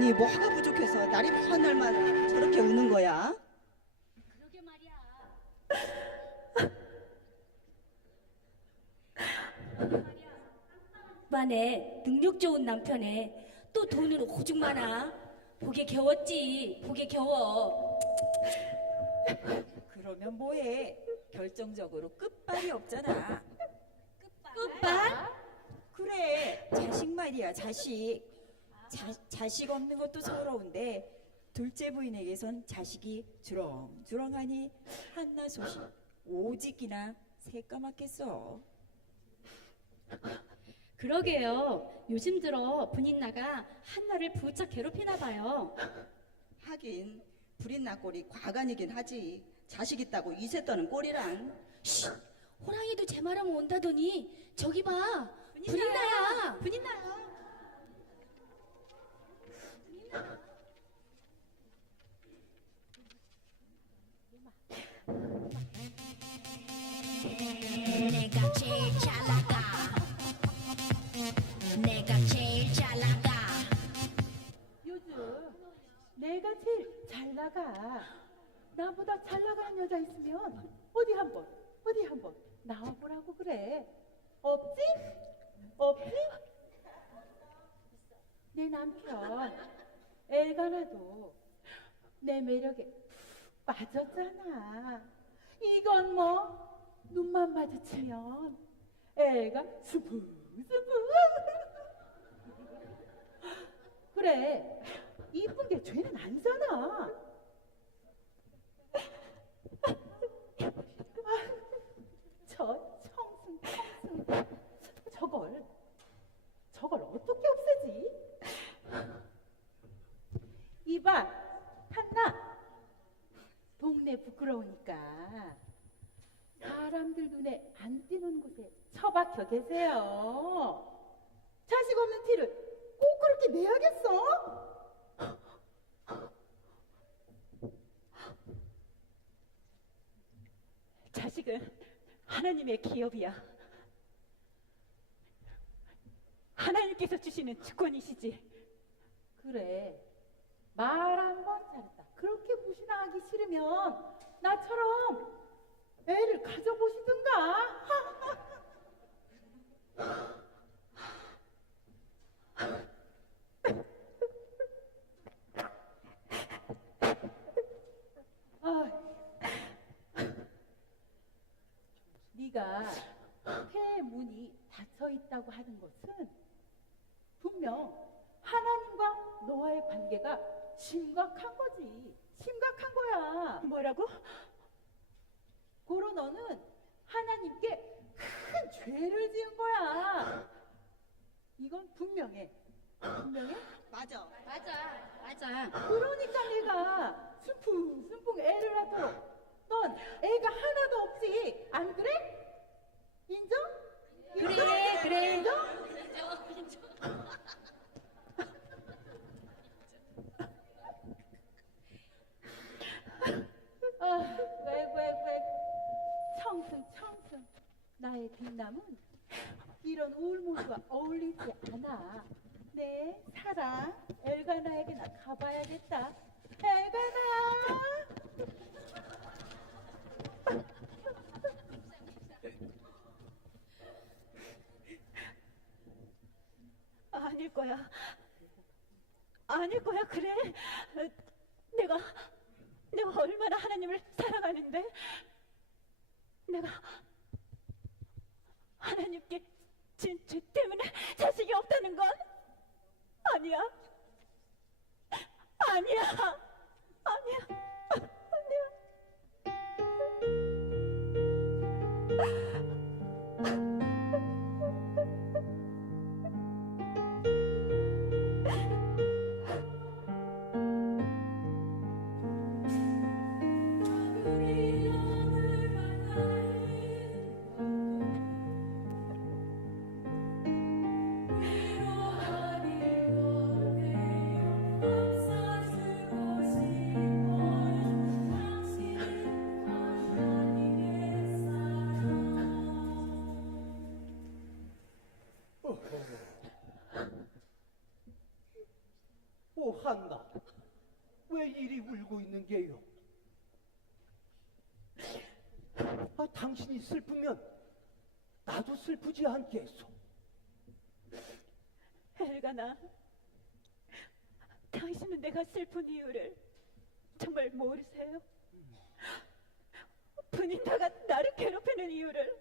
아니 뭐가 부족해서 날이 먼 날만 저렇게 우는 거야? 그러게 말이야. 만에 능력 좋은 남편에 또 돈은 오죽 많아. 보기 겨웠지. 보기 겨워. 그러면 뭐해? 결정적으로 끝발이 없잖아. 끝발? 그래, 자식 말이야, 자식. 자식 없는 것도 서러운데 둘째 부인에게선 자식이 주렁주렁하니 한나 소식 오직이나 새까맣겠어. 그러게요. 요즘 들어 분인나가 한나를 부쩍 괴롭히나 봐요. 하긴 불인나 꼴이 과간이긴 하지. 자식 있다고 이세 떠는 꼴이란. 쉿! 호랑이도 제 말하면 온다더니 저기 봐. 분인나야. 분인나야. 내가 제일 잘 나가. 내가 제일 잘 나가. 요즘 내가 제일 잘 나가. 나보다 잘 나가는 여자 있으면 어디 한번 나와보라고 그래. 없지? 없지? 내 남편 엘가나도 내 매력에 푹 빠졌잖아. 이건 뭐 눈만 마주치면 애가 스프스프. 그래, 이쁜 게 죄는 아니잖아. 저 청승 저걸 어떻게 없애지? 이봐, 한나, 동네 부끄러우니까 사람들 눈에 안 띄는 곳에 처박혀 계세요. 자식 없는 티를 꼭 그렇게 내야겠어? 자식은 하나님의 기업이야. 하나님께서 주시는 주권이시지. 그래, 말 한 번 잘했다. 그렇게 무시당하기 싫으면 나처럼 애를 가져보시든가. 네가 폐의 문이 닫혀 있다고 하는 것은 분명 하나님과 너와의 관계가 심각한 거지. 심각한 거야. 뭐라고? 고로 너는 하나님께 큰 죄를 지은 거야. 이건 분명해. 분명해? 맞아. 맞아. 그러니까 내가 순풍 애를 낳도록 넌 애가 하나도 없지. 안 그래? 인정? 그래. 인정? 왜 청승 나의 빛남은 이런 울모습과 어울리지 않아. 내 사랑 엘가나에게나 가봐야겠다. 엘가나. 아닐 거야. 그래. 내가 얼마나 하나님을 사랑하는데, 내가 하나님께 진 죄 때문에 자식이 없다는 건 아니야. 아니야. 나간다. 왜 이리 울고 있는 게요? 당신이 슬프면 나도 슬프지 않겠소? 엘가나, 당신은 내가 슬픈 이유를 정말 모르세요? 분인다가 나를 괴롭히는 이유를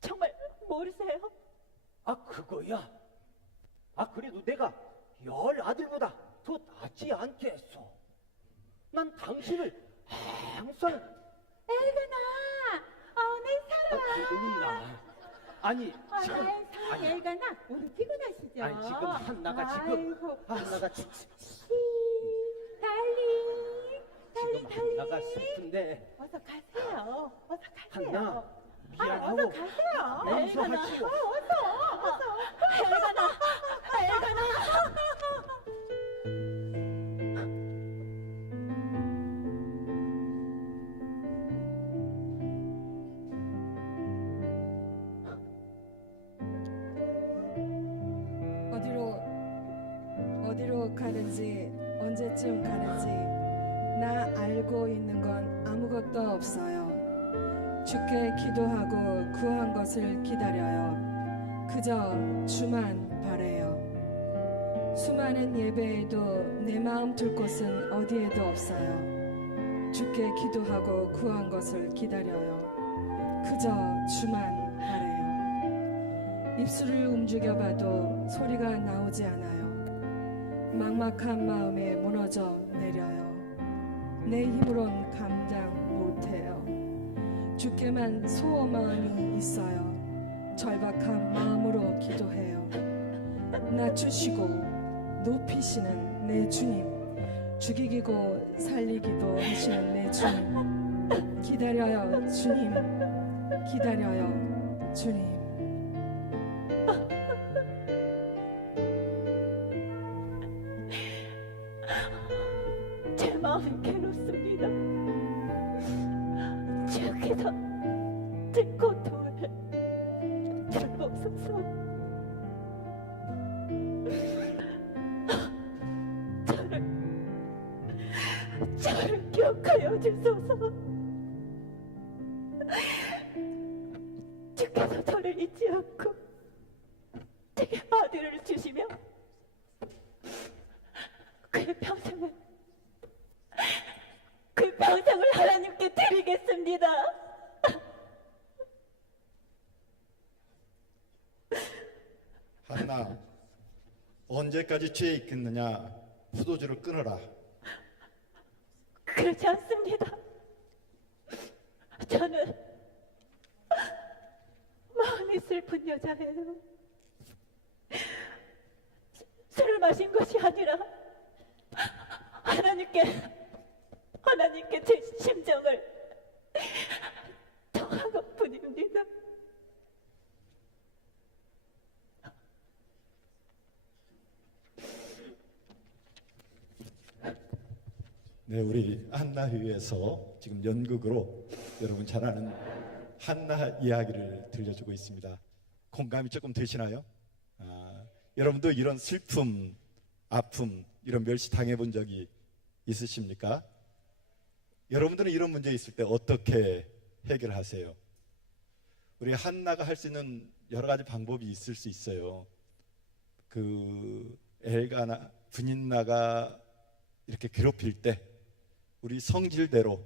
정말 모르세요? 그거야. 그래도 내가 10아들보다 더 낫지 않겠소? 난 당신을 항상 엘가나, 내 사랑. 분인나. 아니 지금 내 사랑 엘가나, 오늘 피곤하시죠? 아니 지금 한나가 지금 달리, 한나가 슬픈데 어서 가세요. 어서 가세요. 한나 어서 미안하고 가세요. 용서하지요. 어서. 어디로 가는지 언제쯤 가는지 나 알고 있는 건 아무것도 없어요. 주께 기도하고 구한 것을 기다려요. 그저 주만 바래요. 수많은 예배에도 내 마음 둘 곳은 어디에도 없어요. 주께 기도하고 구한 것을 기다려요. 그저 주만 바래요. 입술을 움직여봐도 소리가 나오지 않아요. 막막한 마음에 무너져 내려요. 내 힘으론 감당 못해요. 주께만 소원마음이 있어요. 절박한 마음으로 기도해요. 낮추시고 높이시는 내 주님, 죽이기고 살리기도 하시는 내 주님, 기다려요 주님, 기다려요 주님. 제 마음이 괴롭습니다. 주께서 제 고통을 들어옵소서. 저를 기억하여 주소서. 주께서 저를 잊지 않고 제게 아들을 주시며 그 평생을 하나님께 드리겠습니다. 한나, 언제까지 죄에 있겠느냐? 포도주를 끊어라. 그렇지 않습니다. 저는 마음이 슬픈 여자예요. 술을 마신 것이 아니라 하나님께 제 심정을 통한 것뿐입니다. 네, 우리 한나휴에서 지금 연극으로 여러분 잘 아는 한나 이야기를 들려주고 있습니다. 공감이 조금 되시나요? 여러분도 이런 슬픔, 아픔, 이런 멸시 당해본 적이 있으십니까? 여러분들은 이런 문제 있을 때 어떻게 해결하세요? 우리 한나가 할 수 있는 여러 가지 방법이 있을 수 있어요. 그 엘가나, 분인나가 이렇게 괴롭힐 때 우리 성질대로,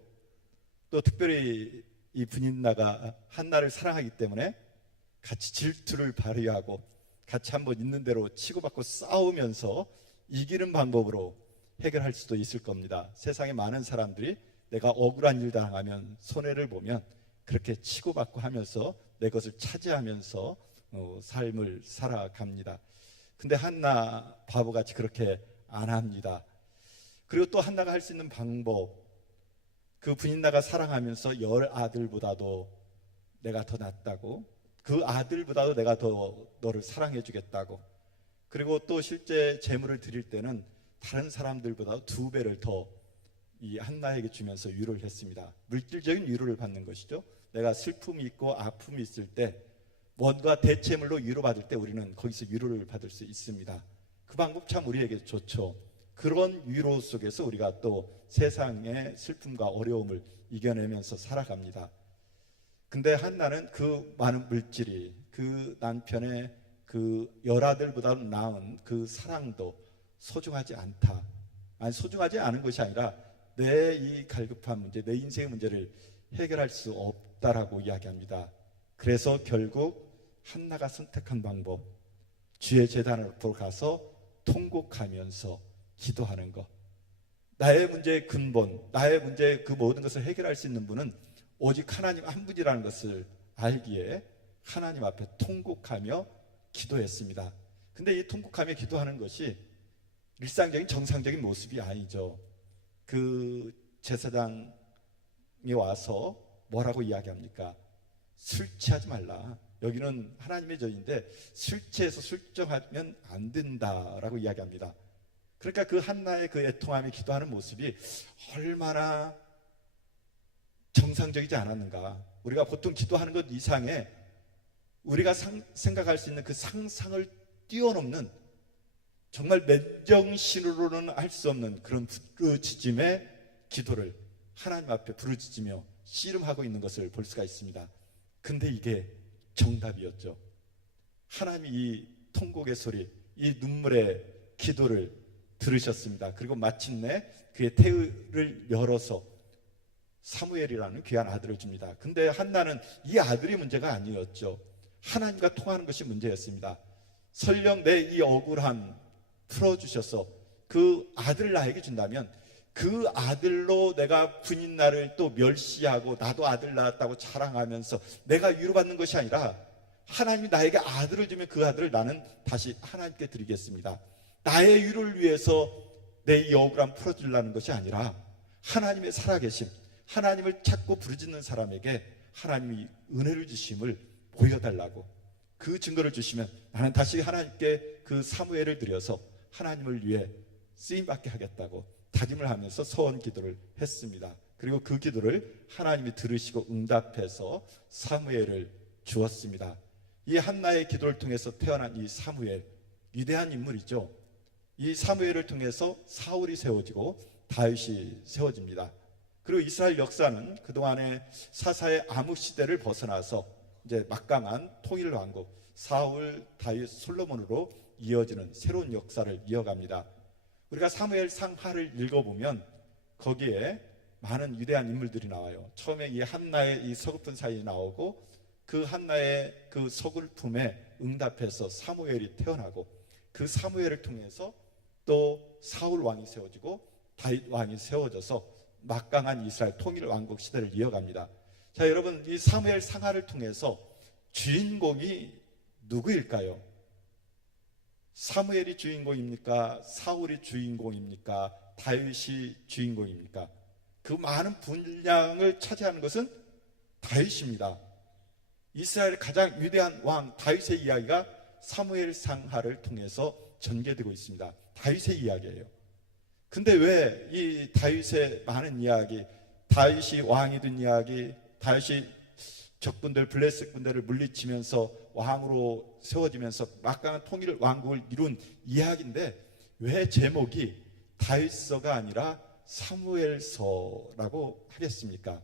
또 특별히 이 분인나가 한나를 사랑하기 때문에 같이 질투를 발휘하고 같이 한번 있는 대로 치고받고 싸우면서 이기는 방법으로 해결할 수도 있을 겁니다. 세상에 많은 사람들이 내가 억울한 일 당하면, 손해를 보면 그렇게 치고받고 하면서 내 것을 차지하면서 삶을 살아갑니다. 근데 한나 바보같이 그렇게 안 합니다. 그리고 또 한나가 할 수 있는 방법, 그 분인나가 사랑하면서 10아들보다도 내가 더 낫다고, 그 아들보다도 내가 더 너를 사랑해 주겠다고, 그리고 또 실제 재물을 드릴 때는 다른 사람들보다 2배를 더 이 한나에게 주면서 위로를 했습니다. 물질적인 위로를 받는 것이죠. 내가 슬픔이 있고 아픔이 있을 때 뭔가 대체물로 위로받을 때 우리는 거기서 위로를 받을 수 있습니다. 그 방법 참 우리에게 좋죠. 그런 위로 속에서 우리가 또 세상의 슬픔과 어려움을 이겨내면서 살아갑니다. 근데 한나는 그 많은 물질이, 그 남편의 그 열아들보다 나은 그 사랑도 소중하지 않다. 아니, 소중하지 않은 것이 아니라 내 이 갈급한 문제, 내 인생의 문제를 해결할 수 없다라고 이야기합니다. 그래서 결국 한나가 선택한 방법, 주의 제단 앞으로 가서 통곡하면서 기도하는 것. 나의 문제의 근본, 나의 문제의 그 모든 것을 해결할 수 있는 분은 오직 하나님 한 분이라는 것을 알기에 하나님 앞에 통곡하며 기도했습니다. 근데 이 통곡하며 기도하는 것이 일상적인 정상적인 모습이 아니죠. 그 제사장이 와서 뭐라고 이야기합니까? 술 취하지 말라. 여기는 하나님의 전인데 술 취해서 술정하면 안 된다라고 이야기합니다. 그러니까 그 한나의 그 애통하며 기도하는 모습이 얼마나 정상적이지 않았는가. 우리가 보통 기도하는 것 이상의 우리가 생각할 수 있는 그 상상을 뛰어넘는 정말 맨정신으로는 할 수 없는 그런 부르짖음의 기도를 하나님 앞에 부르짖으며 씨름하고 있는 것을 볼 수가 있습니다. 근데 이게 정답이었죠. 하나님이 이 통곡의 소리, 이 눈물의 기도를 들으셨습니다. 그리고 마침내 그의 태를 열어서 사무엘이라는 귀한 아들을 줍니다. 근데 한나는 이 아들이 문제가 아니었죠. 하나님과 통하는 것이 문제였습니다. 설령 내 이 억울함 풀어주셔서 그 아들을 나에게 준다면 그 아들로 내가 분인 나를 또 멸시하고 나도 아들 낳았다고 자랑하면서 내가 위로받는 것이 아니라 하나님이 나에게 아들을 주면 그 아들을 나는 다시 하나님께 드리겠습니다. 나의 위로를 위해서 내 이 억울함 풀어주려는 것이 아니라 하나님의 살아계심, 하나님을 찾고 부르짖는 사람에게 하나님이 은혜를 주심을 보여달라고 그 증거를 주시면 나는 다시 하나님께 그 사무엘을 드려서 하나님을 위해 쓰임받게 하겠다고 다짐을 하면서 서원 기도를 했습니다. 그리고 그 기도를 하나님이 들으시고 응답해서 사무엘을 주었습니다. 이 한나의 기도를 통해서 태어난 이 사무엘, 위대한 인물이죠. 이 사무엘을 통해서 사울이 세워지고 다윗이 세워집니다. 그리고 이스라엘 역사는 그동안의 사사의 암흑 시대를 벗어나서 이제 막강한 통일 왕국 사울, 다윗, 솔로몬으로 이어지는 새로운 역사를 이어갑니다. 우리가 사무엘 상하를 읽어보면 거기에 많은 위대한 인물들이 나와요. 처음에 이 한나의 이 서글픈 사연이 나오고 그 한나의 그 서글픔에 응답해서 사무엘이 태어나고 그 사무엘을 통해서 또 사울 왕이 세워지고 다윗 왕이 세워져서 막강한 이스라엘 통일 왕국 시대를 이어갑니다. 자, 여러분, 이 사무엘 상하를 통해서 주인공이 누구일까요? 사무엘이 주인공입니까? 사울이 주인공입니까? 다윗이 주인공입니까? 그 많은 분량을 차지하는 것은 다윗입니다. 이스라엘의 가장 위대한 왕 다윗의 이야기가 사무엘 상하를 통해서 전개되고 있습니다. 다윗의 이야기예요. 근데 왜 이 다윗의 많은 이야기, 다윗이 왕이 된 이야기, 다윗이 적군들, 블레셋군들을 물리치면서 왕으로 세워지면서 막강한 통일 왕국을 이룬 이야기인데 왜 제목이 다윗서가 아니라 사무엘서라고 하겠습니까?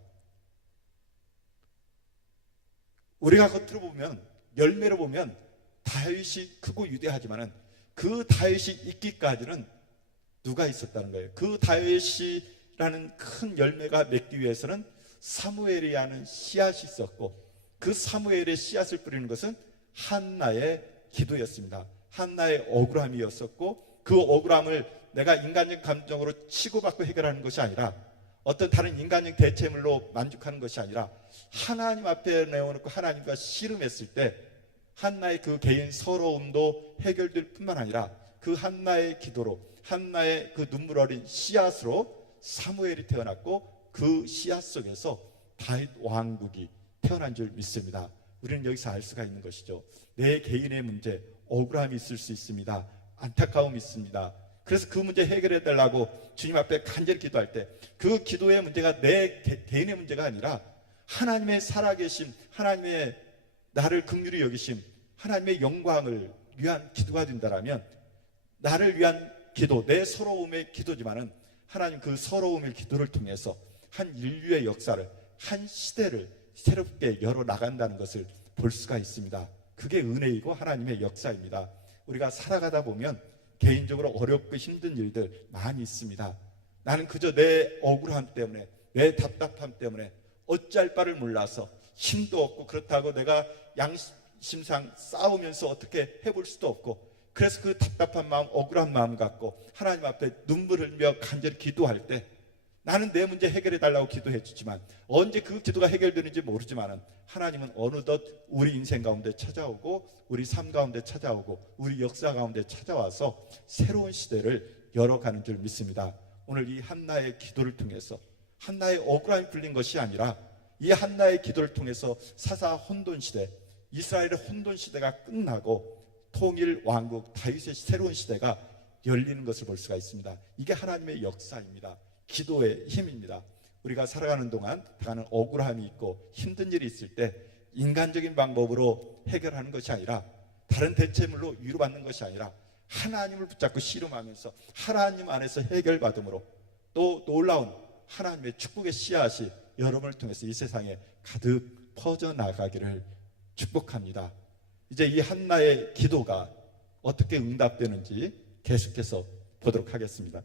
우리가 겉으로 보면, 열매로 보면 다윗이 크고 위대하지만은 그 다윗이 있기까지는 누가 있었다는 거예요. 그 다윗이라는 큰 열매가 맺기 위해서는 사무엘이라는 씨앗이 있었고 그 사무엘의 씨앗을 뿌리는 것은 한나의 기도였습니다. 한나의 억울함이었었고 그 억울함을 내가 인간적 감정으로 치고받고 해결하는 것이 아니라 어떤 다른 인간적 대체물로 만족하는 것이 아니라 하나님 앞에 내어놓고 하나님과 씨름했을 때 한나의 그 개인 서러움도 해결될 뿐만 아니라 그 한나의 기도로 한나의 그 눈물 어린 씨앗으로 사무엘이 태어났고 그 씨앗 속에서 다윗 왕국이 태어난 줄 믿습니다. 우리는 여기서 알 수가 있는 것이죠. 내 개인의 문제, 억울함이 있을 수 있습니다. 안타까움이 있습니다. 그래서 그 문제 해결해 달라고 주님 앞에 간절히 기도할 때 그 기도의 문제가 내 개인의 문제가 아니라 하나님의 살아계심, 하나님의 나를 긍휼히 여기심, 하나님의 영광을 위한 기도가 된다라면 나를 위한 기도, 내 서러움의 기도지만은 하나님 그 서러움의 기도를 통해서 한 인류의 역사를, 한 시대를 새롭게 열어 나간다는 것을 볼 수가 있습니다. 그게 은혜이고 하나님의 역사입니다. 우리가 살아가다 보면 개인적으로 어렵고 힘든 일들 많이 있습니다. 나는 그저 내 억울함 때문에, 내 답답함 때문에 어찌할 바를 몰라서 힘도 없고, 그렇다고 내가 양심상 싸우면서 어떻게 해볼 수도 없고, 그래서 그 답답한 마음, 억울한 마음 갖고 하나님 앞에 눈물 흘며 간절히 기도할 때, 나는 내 문제 해결해 달라고 기도해 주지만 언제 그 기도가 해결되는지 모르지만은 하나님은 어느덧 우리 인생 가운데 찾아오고, 우리 삶 가운데 찾아오고, 우리 역사 가운데 찾아와서 새로운 시대를 열어가는 줄 믿습니다. 오늘 이 한나의 기도를 통해서, 한나의 억울함이 풀린 것이 아니라 이 한나의 기도를 통해서 사사 혼돈 시대, 이스라엘의 혼돈 시대가 끝나고 통일 왕국 다윗의 새로운 시대가 열리는 것을 볼 수가 있습니다. 이게 하나님의 역사입니다. 기도의 힘입니다. 우리가 살아가는 동안 다가는 억울함이 있고 힘든 일이 있을 때 인간적인 방법으로 해결하는 것이 아니라, 다른 대체물로 위로받는 것이 아니라 하나님을 붙잡고 씨름하면서 하나님 안에서 해결받음으로 또 놀라운 하나님의 축복의 씨앗이 여러분을 통해서 이 세상에 가득 퍼져나가기를 축복합니다. 이제 이 한나의 기도가 어떻게 응답되는지 계속해서 보도록 하겠습니다.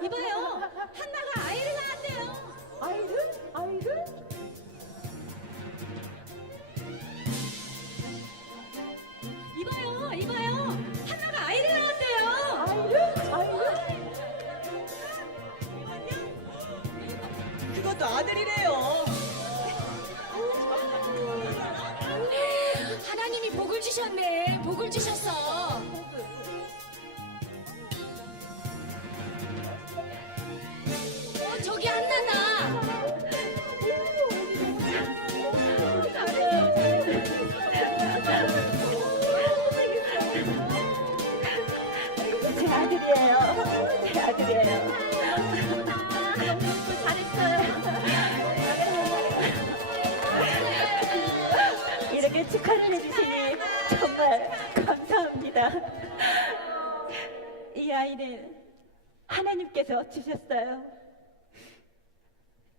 이봐요, 한나가 아이를 낳았대요. 아이를? 이봐요, 한나가 아이를 낳았대요. 아이를? 그것도 아들이래요. 하나님이 복을 주셨네. 복을 주셨어. 저기 한나다. 제 아들이에요. 제 아들이에요. 이렇게 축하를 해주시니 정말 감사합니다. 이 아이는 하나님께서 주셨어요.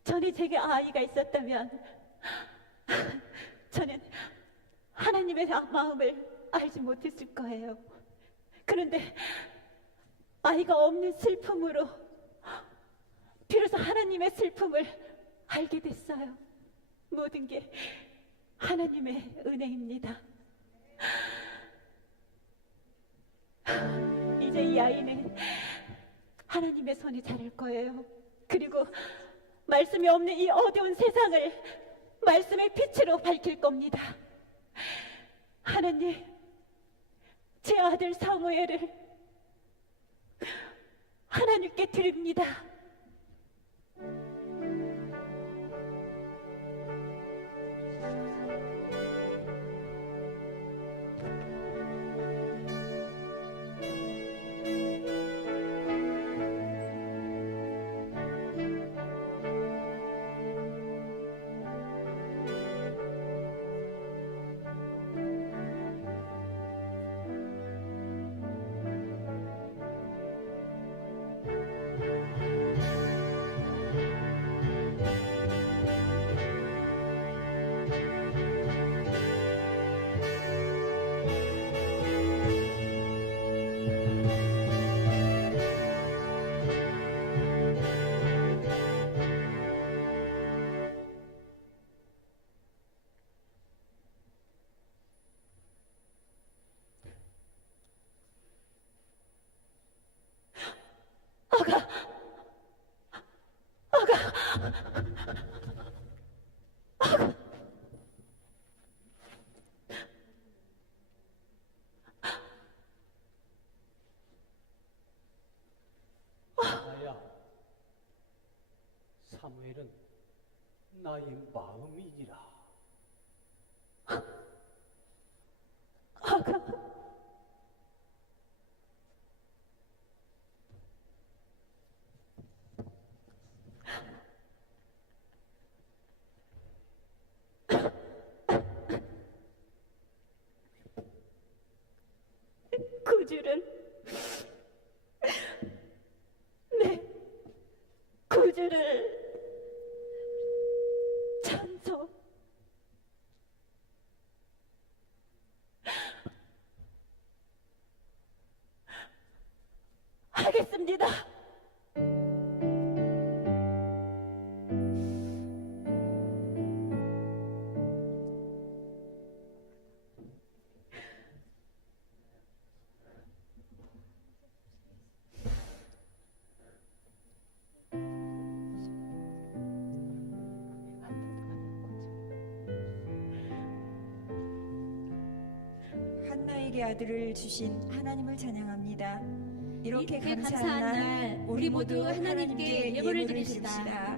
전에 제게 아이가 있었다면 저는 하나님의 마음을 알지 못했을 거예요. 그런데 아이가 없는 슬픔으로 비로소 하나님의 슬픔을 알게 됐어요. 모든 게 하나님의 은혜입니다. 이제 이 아이는 하나님의 손에 자랄 거예요. 그리고 말씀이 없는 이 어두운 세상을 말씀의 빛으로 밝힐 겁니다. 하나님, 제 아들 사무엘을 하나님께 드립니다. 나야, 사무엘은 나의 마음이니라. 구주를 네 구주를 찬송 하겠습니다. 한나에게 아들을 주신 하나님을 찬양합니다. 이렇게 이렇게 감사한 날 우리 모두 하나님께 예물을 드립시다.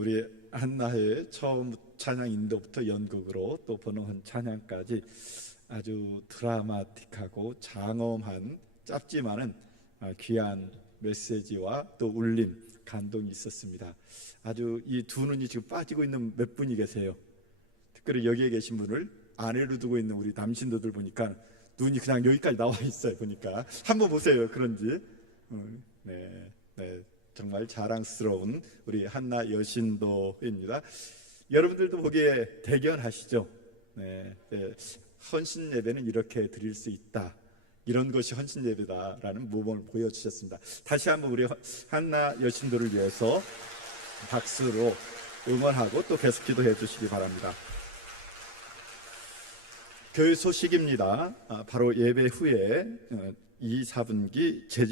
우리 한나의 처음 찬양 인도부터 연극으로 또 번호한 찬양까지 아주 드라마틱하고 장엄한 짧지만은 귀한 메시지와 또 울림, 감동이 있었습니다. 아주 이 두 눈이 지금 빠지고 있는 몇 분이 계세요. 특별히 여기에 계신 분을 아내로 두고 있는 우리 남신도들 보니까 눈이 그냥 여기까지 나와 있어요. 보니까 한번 보세요. 그런지. 네, 정말 자랑스러운 우리 한나 여신도입니다. 여러분들도 보기에 대견하시죠? 네, 헌신 예배는 이렇게 드릴 수 있다. 이런 것이 헌신 예배다라는 모범을 보여주셨습니다. 다시 한번 우리 한나 여신도를 위해서 박수로 응원하고 또 계속 기도해 주시기 바랍니다. 교회 소식입니다. 바로 예배 후에 2, 4분기 재직